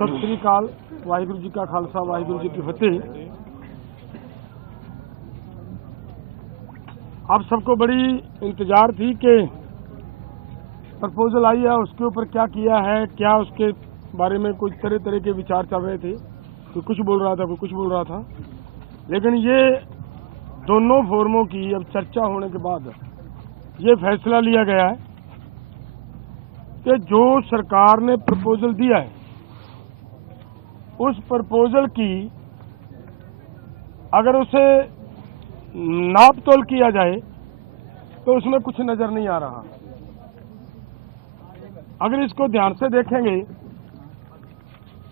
सत श्री अकाल। वाहिगुरू जी का खालसा, वाहिगुरू जी की फतेह। आप सबको बड़ी इंतजार थी कि प्रपोजल आई है, उसके ऊपर क्या किया है, क्या उसके बारे में कुछ तरह तरह के विचार चल रहे थे। कोई कुछ बोल रहा था, कोई कुछ बोल रहा था, लेकिन ये दोनों फोरमों की अब चर्चा होने के बाद ये फैसला लिया गया है कि जो सरकार ने प्रपोजल दिया है उस प्रपोजल की अगर उसे नाप तोल किया जाए तो उसमें कुछ नजर नहीं आ रहा। अगर इसको ध्यान से देखेंगे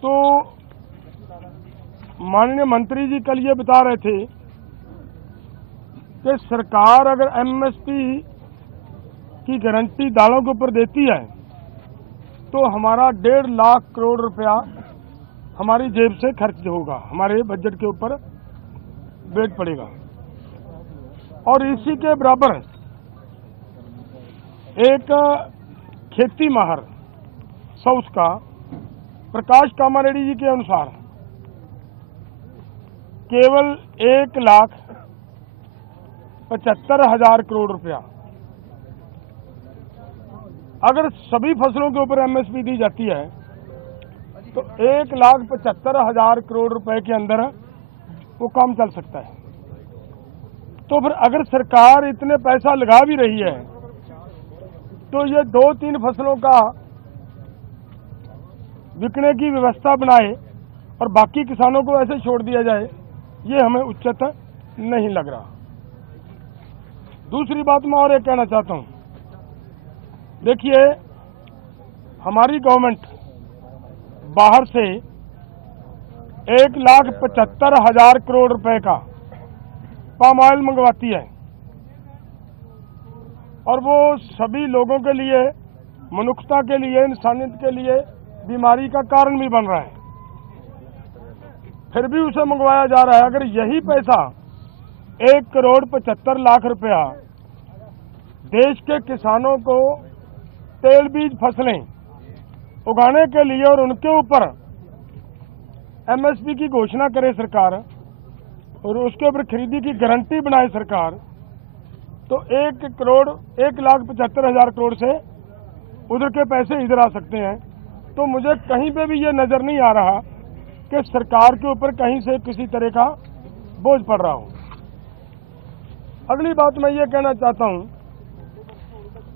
तो माननीय मंत्री जी कल ये बता रहे थे कि सरकार अगर एमएसपी की गारंटी दालों के ऊपर देती है तो हमारा 1.5 लाख करोड़ रुपया हमारी जेब से खर्च होगा, हमारे बजट के ऊपर वेट पड़ेगा। और इसी के बराबर एक खेती माहर साउथ का प्रकाश कामारेड्डी जी के अनुसार केवल 1,75,000 करोड़ रुपया अगर सभी फसलों के ऊपर एमएसपी दी जाती है तो 1,75,000 करोड़ रुपए के अंदर वो काम चल सकता है। तो फिर अगर सरकार इतने पैसा लगा भी रही है तो ये 2-3 फसलों का बिकने की व्यवस्था बनाए और बाकी किसानों को ऐसे छोड़ दिया जाए, ये हमें उचित नहीं लग रहा। दूसरी बात मैं और एक कहना चाहता हूं, देखिए हमारी गवर्नमेंट बाहर से 1,75,000 करोड़ रुपए का पाम ऑयल मंगवाती है और वो सभी लोगों के लिए, मनुष्यता के लिए, इंसानियत के लिए बीमारी का कारण भी बन रहा है, फिर भी उसे मंगवाया जा रहा है। अगर यही पैसा 1,75,00,000 रुपया देश के किसानों को तेल बीज फसलें उगाने के लिए और उनके ऊपर एमएसपी की घोषणा करे सरकार और उसके ऊपर खरीदी की गारंटी बनाए सरकार, तो 1,75,000 करोड़ से उधर के पैसे इधर आ सकते हैं। तो मुझे कहीं पे भी ये नजर नहीं आ रहा कि सरकार के ऊपर कहीं से किसी तरह का बोझ पड़ रहा हो। अगली बात मैं ये कहना चाहता हूं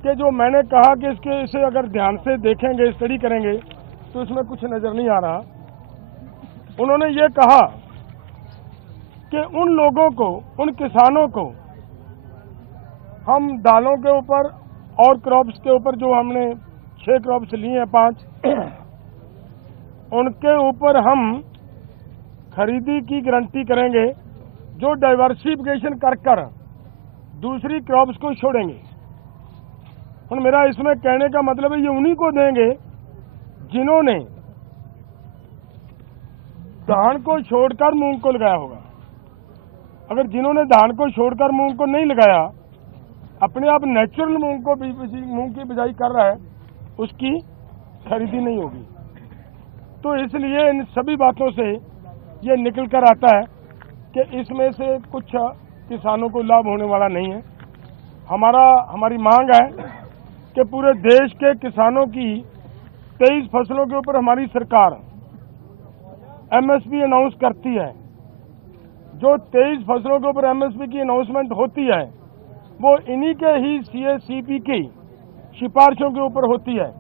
कि जो मैंने कहा कि इसे अगर ध्यान से देखेंगे, स्टडी करेंगे तो इसमें कुछ नजर नहीं आ रहा। उन्होंने ये कहा कि उन लोगों को, उन किसानों को हम दालों के ऊपर और क्रॉप्स के ऊपर जो हमने 6 क्रॉप्स लिए हैं 5 उनके ऊपर हम खरीदी की गारंटी करेंगे जो डाइवर्सिफिकेशन कर दूसरी क्रॉप्स को छोड़ेंगे। और मेरा इसमें कहने का मतलब है ये उन्हीं को देंगे जिन्होंने धान को छोड़कर मूंग को लगाया होगा। अगर जिन्होंने धान को छोड़कर मूंग को नहीं लगाया, अपने आप नेचुरल मूंग की बिजाई कर रहा है, उसकी खरीदी नहीं होगी। तो इसलिए इन सभी बातों से ये निकल कर आता है कि इसमें से कुछ किसानों को लाभ होने वाला नहीं है। हमारी मांग है कि पूरे देश के किसानों की 23 फसलों के ऊपर हमारी सरकार एमएसपी अनाउंस करती है। जो 23 फसलों के ऊपर एमएसपी की अनाउंसमेंट होती है वो इन्हीं के ही सीएसीपी की सिफारिशों के ऊपर होती है।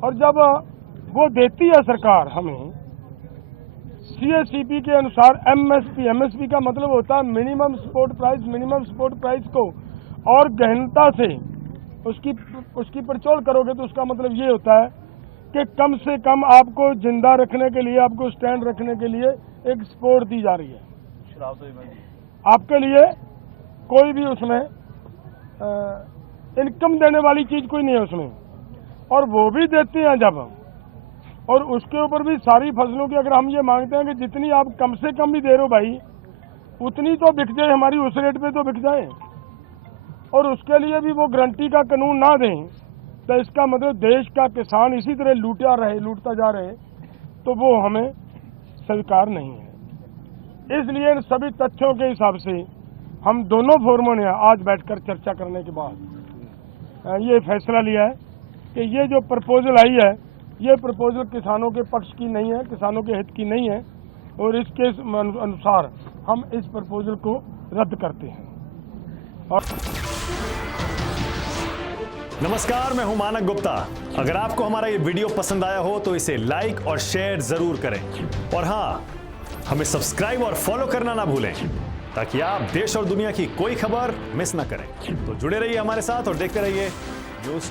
और जब वो देती है सरकार हमें सीएसीपी के अनुसार एमएसपी का मतलब होता है मिनिमम सपोर्ट प्राइस को और गहनता से उसकी पड़चोल करोगे तो उसका मतलब ये होता है कि कम से कम आपको जिंदा रखने के लिए, आपको स्टैंड रखने के लिए एक सपोर्ट दी जा रही है। आपके लिए कोई भी उसमें इनकम देने वाली चीज कोई नहीं है उसमें, और वो भी देते हैं जब, और उसके ऊपर भी सारी फसलों की अगर हम ये मांगते हैं कि जितनी आप कम से कम भी दे रहे हो भाई उतनी तो बिक जाए, हमारी उस रेट पे तो बिक जाए, और उसके लिए भी वो गारंटी का कानून ना दें तो इसका मतलब देश का किसान इसी तरह लूटता जा रहे, तो वो हमें स्वीकार नहीं है। इसलिए इन सभी तथ्यों के हिसाब से हम दोनों फोरमों ने आज बैठकर चर्चा करने के बाद ये फैसला लिया है कि ये जो प्रपोजल आई है, ये प्रपोजल किसानों के पक्ष की नहीं है, किसानों के हित की नहीं है, और इसके अनुसार हम इस प्रपोजल को रद्द करते हैं। और नमस्कार, मैं हूं मानक गुप्ता। अगर आपको हमारा ये वीडियो पसंद आया हो तो इसे लाइक और शेयर जरूर करें, और हां, हमें सब्सक्राइब और फॉलो करना ना भूलें ताकि आप देश और दुनिया की कोई खबर मिस ना करें। तो जुड़े रहिए हमारे साथ और देखते रहिए न्यूज़ 24।